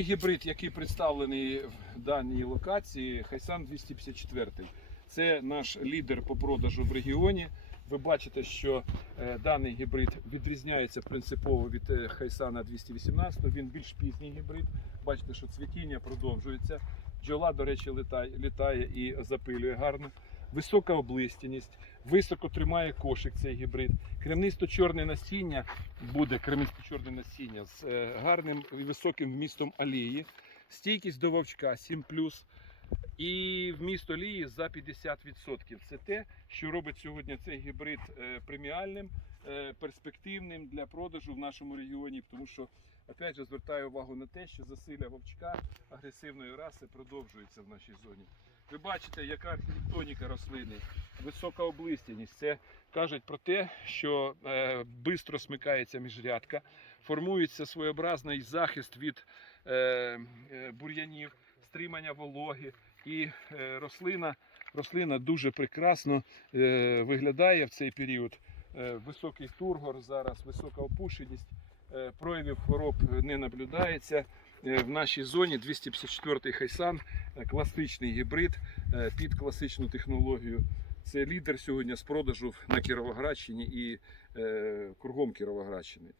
Гібрид, який представлений в даній локації, Хайсан 254. Це наш лідер по продажу в регіоні. Ви бачите, що е, даний гібрид відрізняється принципово від е, Хайсана 218. Він більш пізній гібрид. Бачите, що цвітіння продовжується. Бджола, до речі, літає, літає і запилює гарно. Висока облистяність, високо тримає кошик цей гібрид. Кремнисто-чорне насіння буде кремнисто-чорне насіння з е, гарним і високим вмістом олії, стійкість до вовчка 7+, і вміст олії за 50%. Це те, що робить сьогодні цей гібрид е, преміальним, е, перспективним для продажу в нашому регіоні, тому що опять же звертаю увагу на те, що засилля вовчка агресивної раси продовжується в нашій зоні. Ви бачите, яка архітектоніка рослини, висока облистяність. Це кажуть про те, що е, бистро смикається міжрядка, формується своєобразний захист від е, е, бур'янів, стримання вологи, і е, рослина, рослина дуже прекрасно е, виглядає в цей період. Е, високий тургор зараз, висока опушеність, е, проявів хвороб не наблюдається. Е, В нашій зоні 254-й хайсан, е, класичний гібрид е, під класичну технологію. Це лідер сьогодні з продажу на Кіровоградщині і кругом Кіровоградщини.